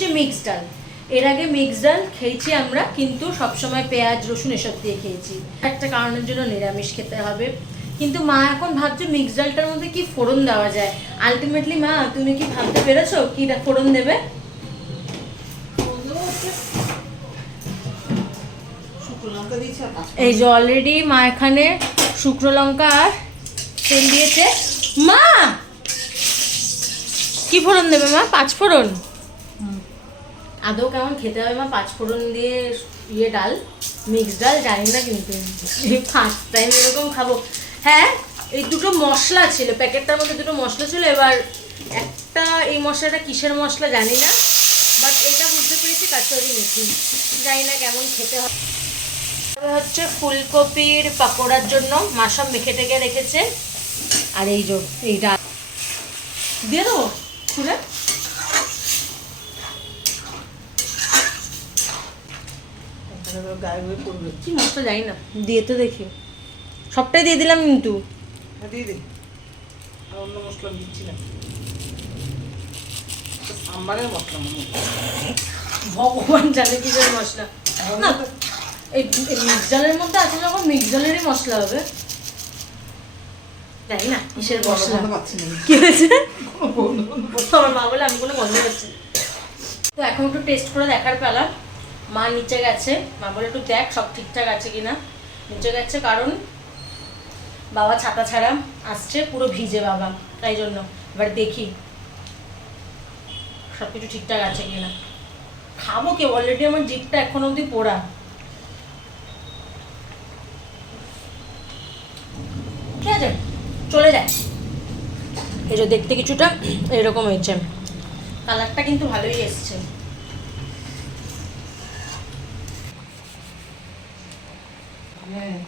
হচ্ছে মিক্সড ডাল। এর আগে মিক্সড ডাল খেয়েছি আমরা, কিন্তু সবসময় পেঁয়াজ রসুন এসব দিয়ে খেয়েছি। একটা কারণের জন্য নিরামিষ খেতে হবে। কিন্তু মা এখন ভাবছে মিক্সড ডালটার মধ্যে কি ফোড়ন দেওয়া যায়। আলটিমেটলি মা তুমি কি ভাবতে পেরেছো কি ফোড়ন দেবে? এই যে অলরেডি মা এখানে শুকনো লঙ্কা আর তেল দিয়েছে। মা কি ফোড়ন দেবে মা? 5 ফোড়ন? আদৌ কেমন খেতে হবে মা 5 ফোড়ন দিয়ে ডাল, মিক্স ডাল? জানি না, কিন্তু ফার্স্ট টাইম এরকম খাবো। হ্যাঁ, এই দুটো মশলা ছিল প্যাকেটটার মধ্যে, দুটো মশলা ছিল। এবার একটা এই মশলাটা কিসের মশলা জানি না, বাট এটা বুঝতে পেরেছি কাচুরি মেথি। জানি না কেমন খেতে হবে। হচ্ছে ফুলকপির পাকোড়ার জন্য মা সব মেখে টেকে রেখেছে। আর এই যে এই ডাল দিয়ে দেবো খুলে। কি মশলা জানি না, দিয়ে তো দেখি। সবটাই দিয়ে দিলাম কিন্তু। দিয়ে দে, আর অন্য মশলা দিচ্ছি না, সাম্বারের মশলা মনে ভগবান জানে কিসের মশলা। না, এই মিক্স ডালের মধ্যে আছে যখন মিক্স ডালেরই মশলা হবে। জানি না কিসের মশলা। কি হয়েছে? আমার মা বলে আমি কোনো গন্ধ পাচ্ছি। তো এখন একটু টেস্ট করে দেখার পেলাম। মা নিচে গেছে, মা বলে একটু দেখ সব ঠিকঠাক আছে কিনা। নিচে গেছে কারণ বাবা ছাতা ছাড়া আসছে, পুরো ভিজে বাবা, তাই জন্য। এবার দেখি সব কিছু ঠিকঠাক আছে কিনা। খাবো কি, অলরেডি আমার জিভটা এখন অবধি পোড়া। ঠিক আছে, চলে যায়। এই যে দেখতে কিছুটা এরকম হয়েছে, কালারটা কিন্তু ভালোই এসছে। হ্যাঁ